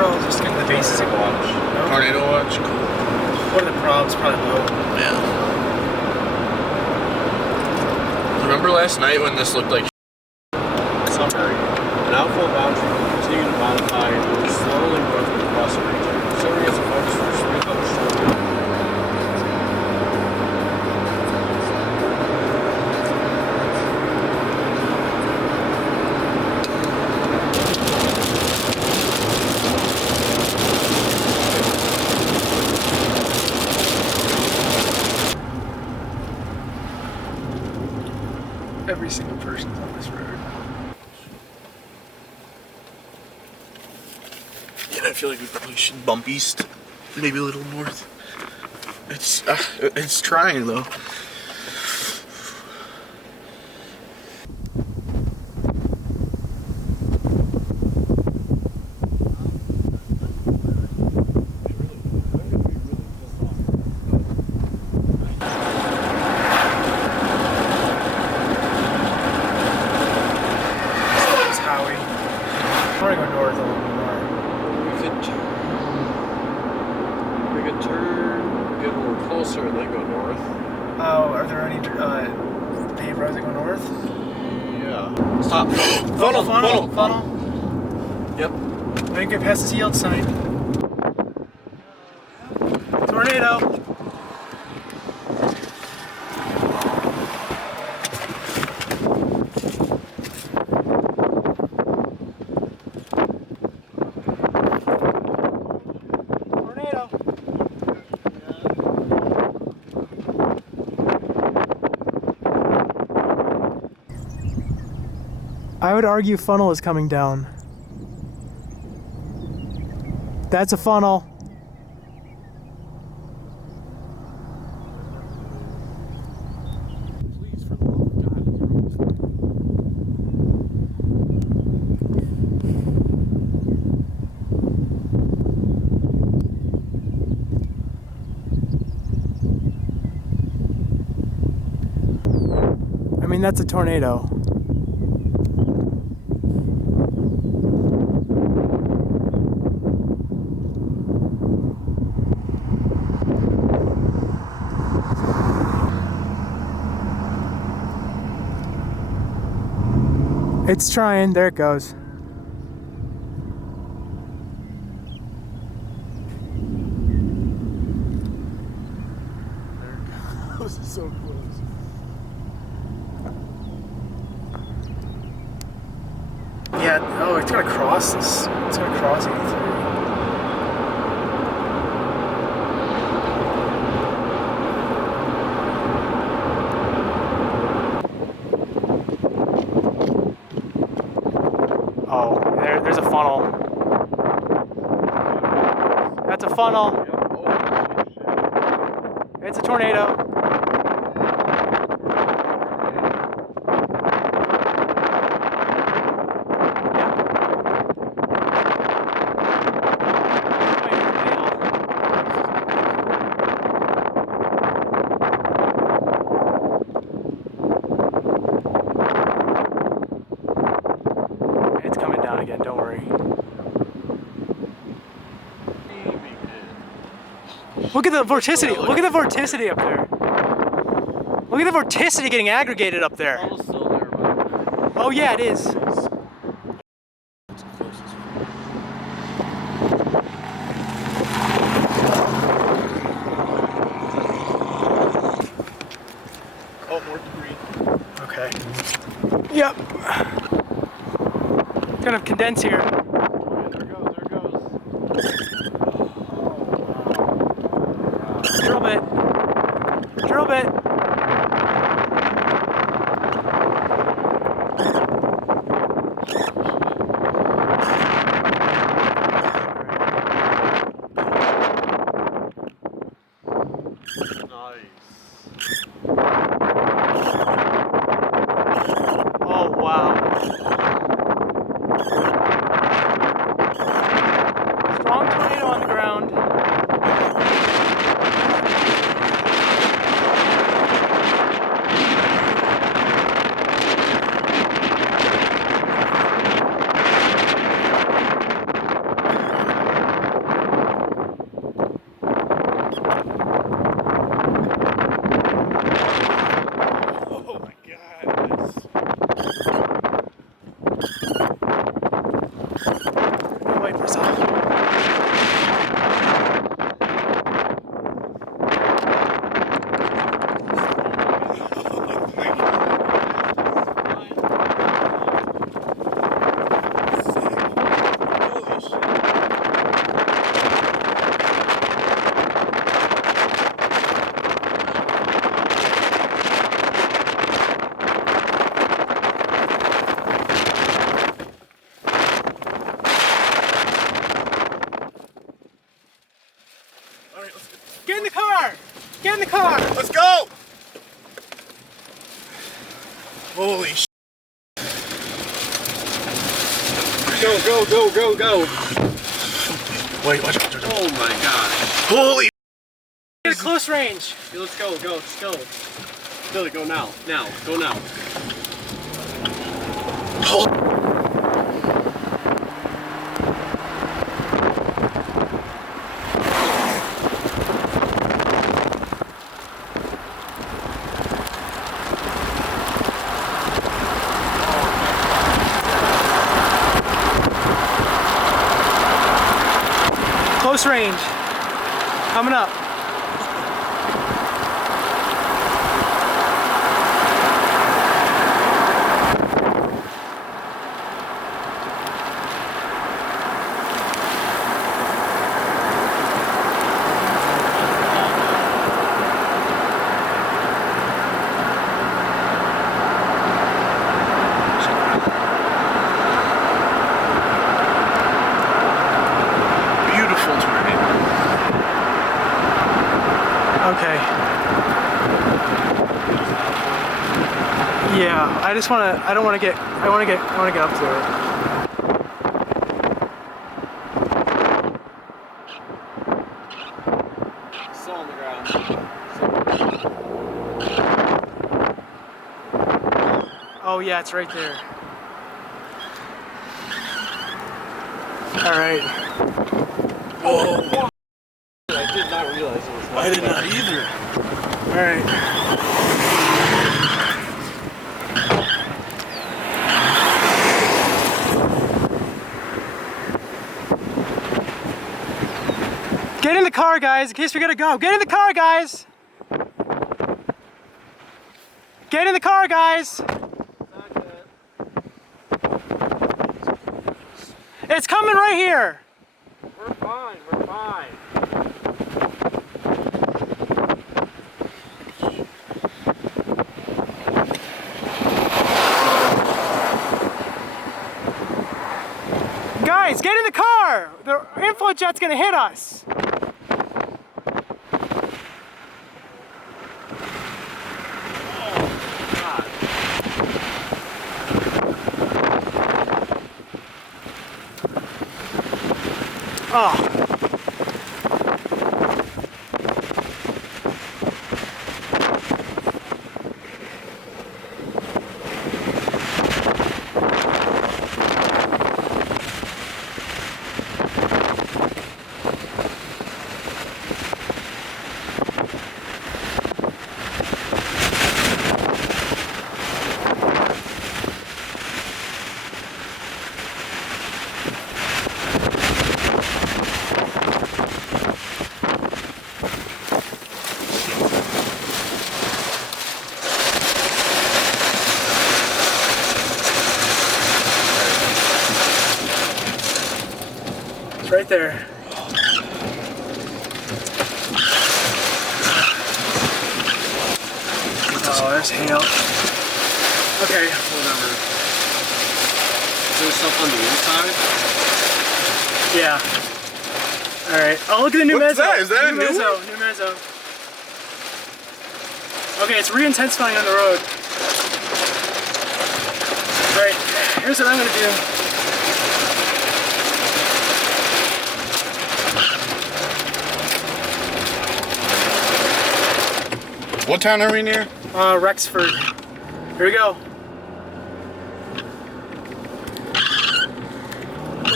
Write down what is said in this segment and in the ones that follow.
they're all just getting the bases. Watch. No? Tornado watch. Cool. What are the probs? Probably low. Yeah. Remember last night when this looked like Summary. An outflow boundary will continue to modify and move slowly northward across the region. Serving as a focus for spring thunderstorms. Every single person's on this road. Yeah, I feel like we probably should bump east, maybe a little north. It's trying though. I want to go north a little more. We could turn, get a little closer, and then go north. Oh, are there any paved roads that go north? Yeah. Stop. Funnel. Yep. I didn't get past this yield sign. Tornado. I would argue funnel is coming down. That's a funnel. Please, for the love of God, I mean, that's a tornado. It's trying. There it goes. This is so close. Yeah. Oh, it's gonna cross this. It's gonna cross 83. Oh, there's a funnel. That's a funnel. It's a tornado. It's coming down again, don't worry. Look at the vorticity. Look at the vorticity up there. Look at the vorticity getting aggregated up there. Oh yeah, it is. Oh, more debris. Okay. Yep. Kind of condense here. There it goes. Drill bit. Drill bit. Nice. Oh wow. Strong tornado. Get in the car! Let's go! Holy sh! Go. Wait, watch out. Oh my god. Holy! Get a close range. Okay, let's go, just go. Billy, go now. Go now. Close range. Coming up. Beautiful tornado. Okay. Yeah, I don't want to get up to it. Still on the ground. Oh yeah, it's right there. All right. Whoa! I did not realize it was that I did bad. not either. All right. Get in the car, guys, in case we gotta go. Get in the car, guys. Get in the car, guys. It's coming right here. We're fine. Guys, get in the car. The inflow jet's gonna hit us. Oh. It's right there. Oh, there's hail. Okay. Whatever. Is there stuff on the inside? Yeah. All right. Oh, look at the new What's mezzo. that? Is that a new mezzo? New mezzo. Okay, it's re-intensifying on the road. All right. Here's what I'm gonna do. What town are we near? Rexford. Here we go.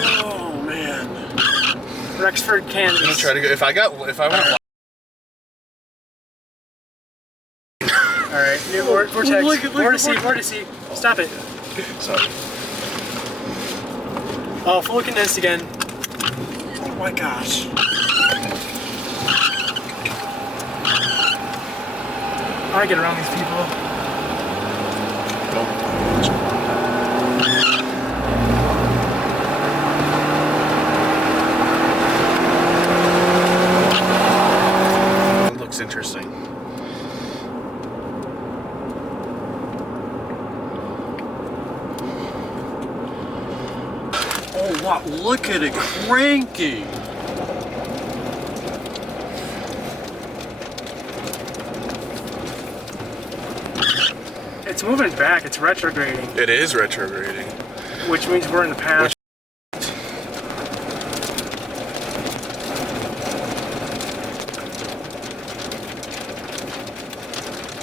Oh man. Rexford, Kansas. I'm gonna try to go. If I went. All right. New vortex. Look at Vortice. Stop it. Sorry. Oh, fully condensed again. Oh my gosh. I get around these people. It looks interesting. Oh wow, look at it cranking. moving back. It's retrograding. It is retrograding. Which means we're in the past.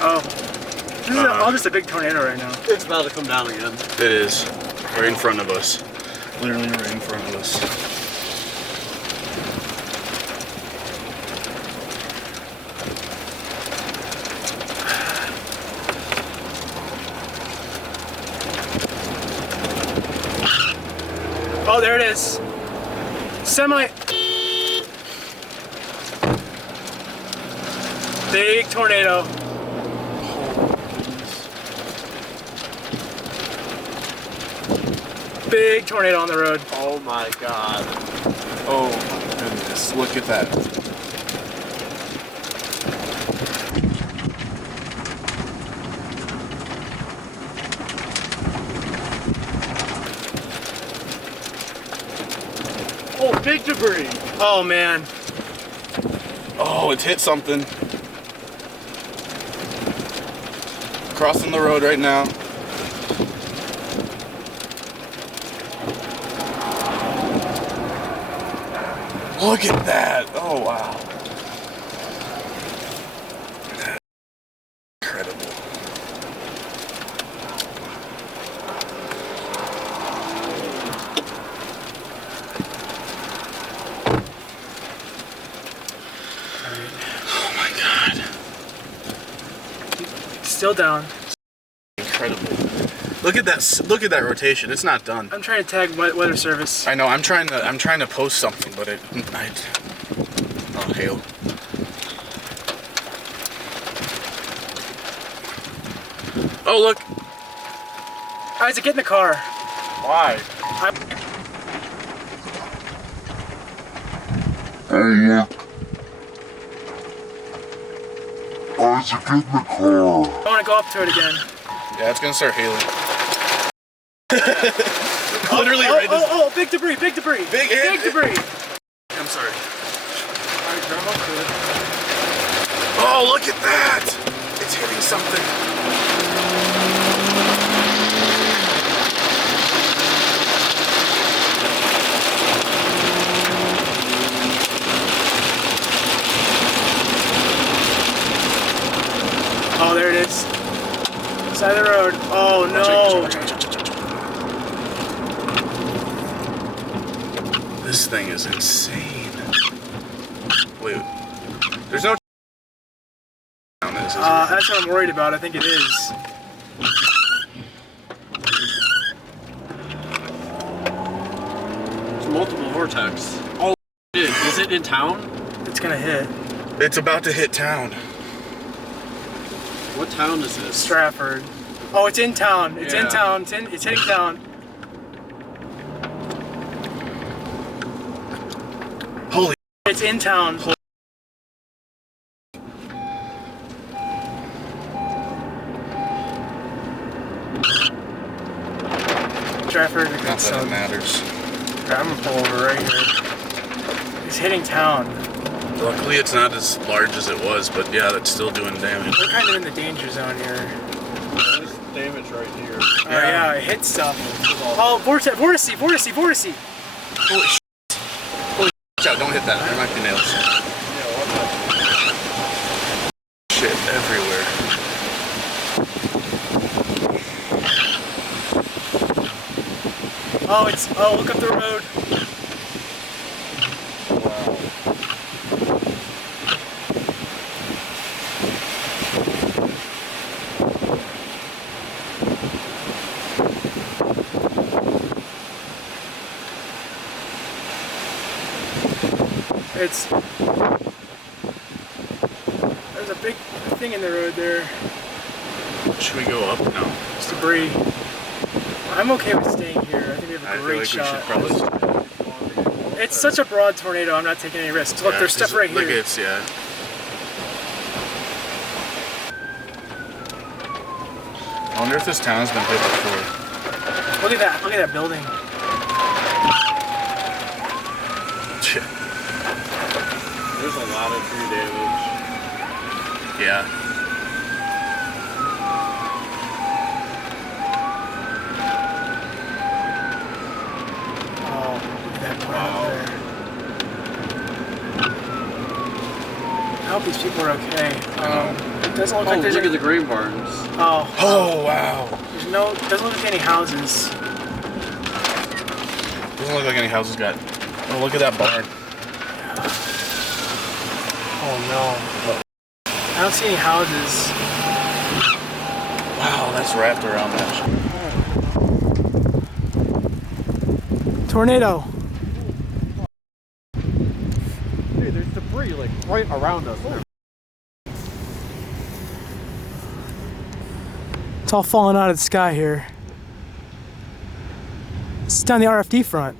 Oh. This is all just a big tornado right now. It's about to come down again. It is. Right in front of us. Literally right in front of us. Oh, there it is. Semi. Big tornado. Big tornado on the road. Oh my god. Oh my goodness. Look at that. Oh, big debris. Oh man. Oh, it's hit something. Crossing the road right now. Look at that. Oh, wow. Incredible. Oh my God. Still down. Incredible. Look at that. Look at that rotation. It's not done. I'm trying to tag weather service. I know. I'm trying to post something, but oh, hail. Oh, look. Isaac, get in the car. Why? Isaac, get in the car. I want to go up to it again. Yeah, it's gonna start hailing. Literally right this. Oh, big debris, big debris. Big debris. I'm sorry. Alright, drive up to it. Oh, look at that! It's hitting something. Oh, there it is. Side of the road. Oh no. This thing is insane. Wait, there's no on this, is there? That's what I'm worried about. I think it is. It's multiple vortex. Oh, is it in town? It's gonna hit. It's about to hit town. What town is this? Stratford. Oh, it's in town. It's in Yeah. town. It's hitting town. Holy. It's in town. Stratford. Not that it matters. I'm gonna pull over right here. It's hitting town. Luckily, it's not as large as it was, but yeah, that's still doing damage. We're kind of in the danger zone here. There's damage right here. Oh yeah, it hit stuff. Oh, vortice. Holy shit. Holy shit, out, don't hit that. There might be nails. Yeah, what the? Shit everywhere. Oh, look up the road. There's a big thing in the road there. Should we go up? No. It's debris. I'm okay with staying here. I think we have a I feel great like shot. we should probably. It's such a broad tornado, I'm not taking any risks. Look, Yeah, there's stuff right look, here. it's, yeah. I wonder if this town's been hit before. Look at that building. Shit. There's a lot of tree damage. Yeah. hope these people are okay. It doesn't look Oh, like there's look any... at the grain barns. Oh. Oh, wow. There's no... Doesn't look like any houses. Doesn't look like any houses got... Oh, look at that barn. Oh no. I don't see any houses. Wow, that's wrapped around that. Tornado. Dude, there's debris like right around us. It's all falling out of the sky here. It's down the RFD front.